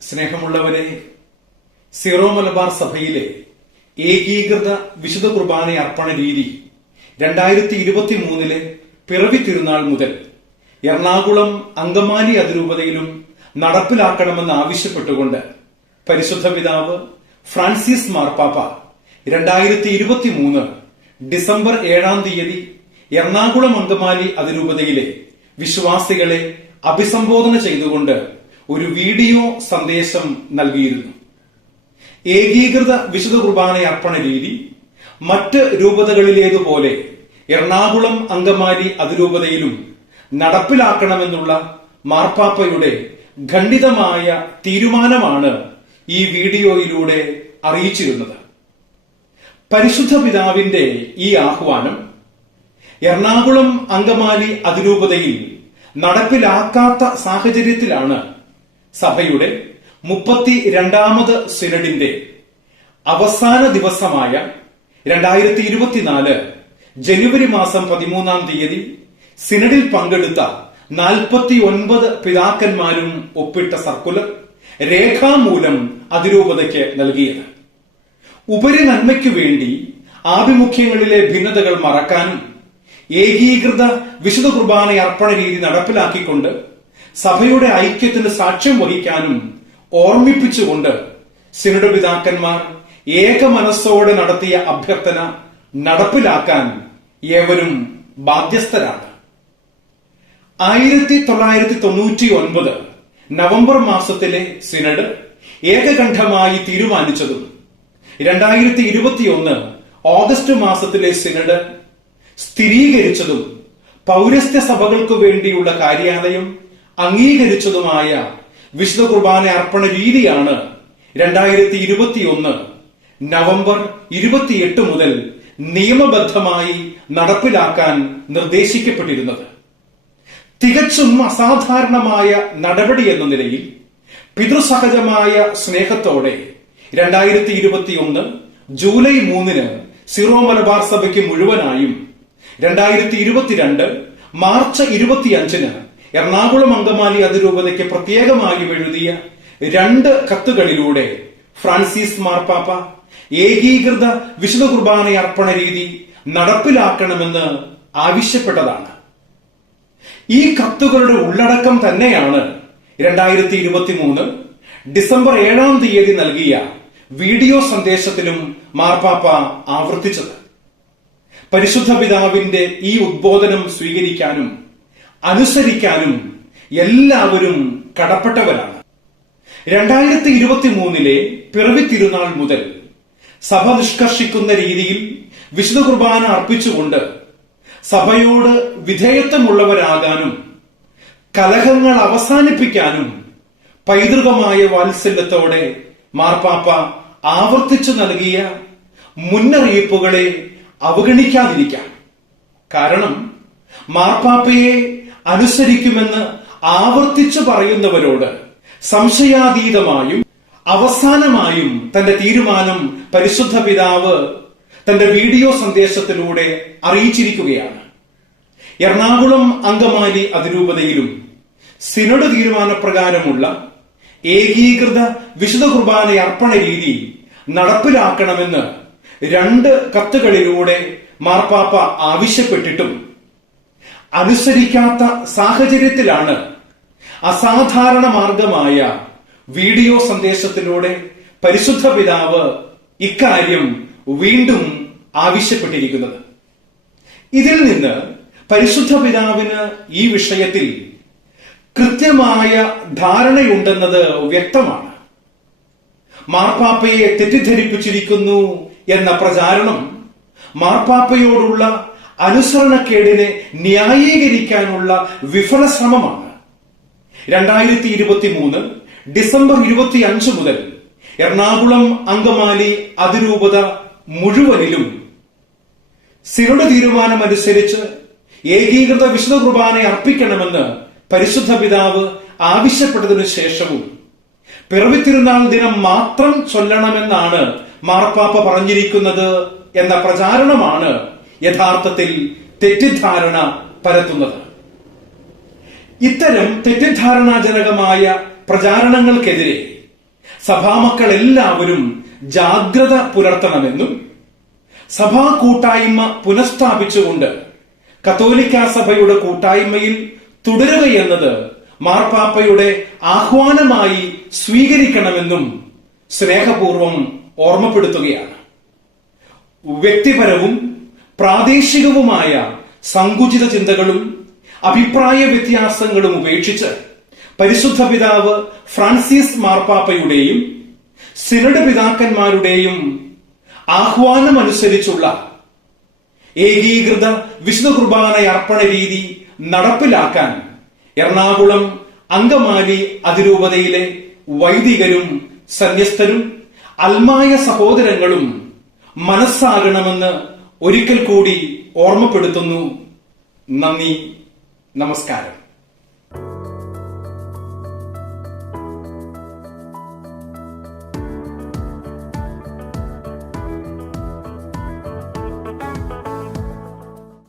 സ്നേഹമുള്ളവരെ, സീറോ മലബാർ സഭയിലെ ഏകീകൃത വിശുദ്ധ കുർബാന അർപ്പണ രീതി 2023 പിറവി തിരുനാൾ മുതൽ എറണാകുളം അങ്കമാലി അതിരൂപതയിലും നടപ്പിലാക്കണമെന്ന് ആവശ്യപ്പെട്ടുകൊണ്ട് പരിശുദ്ധ പിതാവ് ഫ്രാൻസിസ് മാർപ്പാപ്പ 2023 ഡിസംബർ 7 എറണാകുളം അങ്കമാലി അതിരൂപതയിലെ വിശ്വാസികളെ അഭിസംബോധന ചെയ്തുകൊണ്ട് ഒരു വീഡിയോ സന്ദേശം നൽകിയിരുന്നു. ഏകീകൃത വിശുദ്ധ കുർബാന അർപ്പണ രീതി മറ്റ് രൂപതകളിലേതുപോലെ എറണാകുളം അങ്കമാലി അതിരൂപതയിലും നടപ്പിലാക്കണമെന്നുള്ള മാർപ്പാപ്പയുടെ ഖണ്ഡിതമായ തീരുമാനമാണ് ഈ വീഡിയോയിലൂടെ അറിയിച്ചിരുന്നത്. പരിശുദ്ധ പിതാവിന്റെ ഈ ആഹ്വാനം എറണാകുളം അങ്കമാലി അതിരൂപതയിൽ നടപ്പിലാക്കാത്ത സാഹചര്യത്തിലാണ് സഭയുടെ 32ാമത് സിനഡിന്റെ അവസാന ദിവസമായ 2024 ജനുവരി 13 സിനഡിൽ പങ്കെടുത്ത 49 പിതാക്കന്മാരും ഒപ്പിട്ട സർക്കുലർ രേഖാമൂലം അതിരൂപതയ്ക്ക് നൽകിയത്. ഉപരി നന്മയ്ക്കു വേണ്ടി ആഭിമുഖ്യങ്ങളിലെ ഭിന്നതകൾ മറക്കാനും ഏകീകൃത വിശുദ്ധ കുർബാന അർപ്പണ രീതി നടപ്പിലാക്കിക്കൊണ്ട് സഭയുടെ ഐക്യത്തിന് സാക്ഷ്യം വഹിക്കാനും ഓർമ്മിപ്പിച്ചുകൊണ്ട് സിനഡ് പിതാക്കന്മാർ ഏകമനസ്സോടെ നടത്തിയ അഭ്യർത്ഥന നടപ്പിലാക്കാൻ ഏവരും ബാധ്യസ്ഥരാണ്. 1999 നവംബർ മാസത്തിലെ സിനഡ് ഏകകണ്ഠമായി തീരുമാനിച്ചതും 2021 ഓഗസ്റ്റ് മാസത്തിലെ സിനഡ് സ്ഥിരീകരിച്ചതും പൗരസ്ത്യ സഭകൾക്കു വേണ്ടിയുള്ള കാര്യാലയം അംഗീകരിച്ചതുമായ വിശുദ്ധ കുർബാന അർപ്പണ രീതിയാണ് 2021 നവംബർ 28 മുതൽ നിയമബദ്ധമായി നടപ്പിലാക്കാൻ നിർദ്ദേശിക്കപ്പെട്ടിരുന്നത്. തികച്ചും അസാധാരണമായ നടപടി എന്ന നിലയിൽ പിതൃസഹജമായ സ്നേഹത്തോടെ 2021 ജൂലൈ 3 സീറോ മലബാർ സഭയ്ക്ക് മുഴുവനായും 2022 മാർച്ച് 25 എറണാകുളം അങ്കമാലി അതിരൂപതയ്ക്ക് പ്രത്യേകമായി എഴുതിയ 2 കത്തുകളിലൂടെ ഫ്രാൻസിസ് മാർപ്പാപ്പ ഏകീകൃത വിശുദ്ധ കുർബാന അർപ്പണ രീതി നടപ്പിലാക്കണമെന്ന് ആവശ്യപ്പെട്ടതാണ്. ഈ കത്തുകളുടെ ഉള്ളടക്കം തന്നെയാണ് 2023 ഡിസംബർ 7 നൽകിയ വീഡിയോ സന്ദേശത്തിലും മാർപ്പാപ്പ ആവർത്തിച്ചത്. പരിശുദ്ധ പിതാവിന്റെ ഈ ഉദ്ബോധനം സ്വീകരിക്കാനും അനുസരിക്കാനും എല്ലാവരും കടപ്പെട്ടവരാണ്. 2023 പിറവി തിരുനാൾ മുതൽ സഭ നിഷ്കർഷിക്കുന്ന രീതിയിൽ വിശുദ്ധ കുർബാന അർപ്പിച്ചുകൊണ്ട് സഭയോട് വിധേയത്വമുള്ളവരാകാനും കലഹങ്ങൾ അവസാനിപ്പിക്കാനും പൈതൃകമായ വാത്സല്യത്തോടെ മാർപ്പാപ്പ ആവർത്തിച്ചു നൽകിയ മുന്നറിയിപ്പുകളെ അവഗണിക്കാതിരിക്കാം. കാരണം മാർപ്പാപ്പയെ അനുസരിക്കുമെന്ന് ആവർത്തിച്ചു പറയുന്നവരോട് സംശയാതീതമായും അവസാനമായും തന്റെ തീരുമാനം പരിശുദ്ധ പിതാവ് തന്റെ വീഡിയോ സന്ദേശത്തിലൂടെ അറിയിച്ചിരിക്കുകയാണ്. എറണാകുളം അങ്കമാലി അതിരൂപതയിലും സിനഡ് തീരുമാനപ്രകാരമുള്ള ഏകീകൃത വിശുദ്ധ കുർബാന അർപ്പണ രീതി നടപ്പിലാക്കണമെന്ന് 2 കത്തുകളിലൂടെ മാർപ്പാപ്പ ആവശ്യപ്പെട്ടിട്ടും അനുസരിക്കാത്ത സാഹചര്യത്തിലാണ് അസാധാരണ മാർഗമായ വീഡിയോ സന്ദേശത്തിലൂടെ പരിശുദ്ധ പിതാവ് ഇക്കാര്യം വീണ്ടും ആവശ്യപ്പെട്ടിരിക്കുന്നത്. ഇതിൽ നിന്ന് പരിശുദ്ധ പിതാവിന് ഈ വിഷയത്തിൽ കൃത്യമായ ധാരണയുണ്ടെന്നത് വ്യക്തമാണ്. മാർപ്പാപ്പയെ തെറ്റിദ്ധരിപ്പിച്ചിരിക്കുന്നു എന്ന പ്രചാരണം മാർപ്പാപ്പയോടുള്ള അനുസരണക്കേടിനെ ന്യായീകരിക്കാനുള്ള വിഫല ശ്രമമാണ്. 2023 ഡിസംബർ 25 മുതൽ എറണാകുളം അങ്കമാലി അതിരൂപത മുഴുവനിലും സിനഡ് തീരുമാനമനുസരിച്ച് ഏകീകൃത വിശുദ്ധ കുർബാന അർപ്പിക്കണമെന്ന് പരിശുദ്ധ പിതാവ് ആവശ്യപ്പെട്ടതിനു ശേഷവും പിറവി തിരുനാൾ ദിനം മാത്രം ചൊല്ലണമെന്നാണ് മാർപ്പാപ്പ പറഞ്ഞിരിക്കുന്നത് എന്ന പ്രചാരണമാണ് യഥാർത്ഥത്തിൽ തെറ്റിദ്ധാരണ പരത്തുന്നത്. ഇത്തരം തെറ്റിദ്ധാരണാജനകമായ പ്രചാരണങ്ങൾക്കെതിരെ സഭാമക്കൾ എല്ലാവരും ജാഗ്രത പുലർത്തണമെന്നും സഭാ കൂട്ടായ്മ പുനഃസ്ഥാപിച്ചുകൊണ്ട് കത്തോലിക്കാ സഭയുടെ കൂട്ടായ്മയിൽ തുടരുകയെന്നത് മാർപ്പാപ്പയുടെ ആഹ്വാനമായി സ്വീകരിക്കണമെന്നും സ്നേഹപൂർവം ഓർമ്മപ്പെടുത്തുകയാണ്. വ്യക്തിപരവും പ്രാദേശികവുമായ സങ്കുചിത ചിന്തകളും അഭിപ്രായ വ്യത്യാസങ്ങളും ഉപേക്ഷിച്ച് പരിശുദ്ധ പിതാവ് ഫ്രാൻസിസ് മാർപ്പാപ്പയുടെയും സിനഡ് പിതാക്കന്മാരുടെയും ആഹ്വാനമനുസരിച്ചുള്ള ഏകീകൃത വിശുദ്ധ കുർബാന അർപ്പണ രീതി നടപ്പിലാക്കാൻ എറണാകുളം അങ്കമാലി അതിരൂപതയിലെ വൈദികരും സന്യസ്തരും അൽമായ സഹോദരങ്ങളും മനസ്സാകണമെന്ന് ഒരിക്കൽ കൂടി ഓർമ്മപ്പെടുത്തുന്നു. നന്ദി, നമസ്കാരം.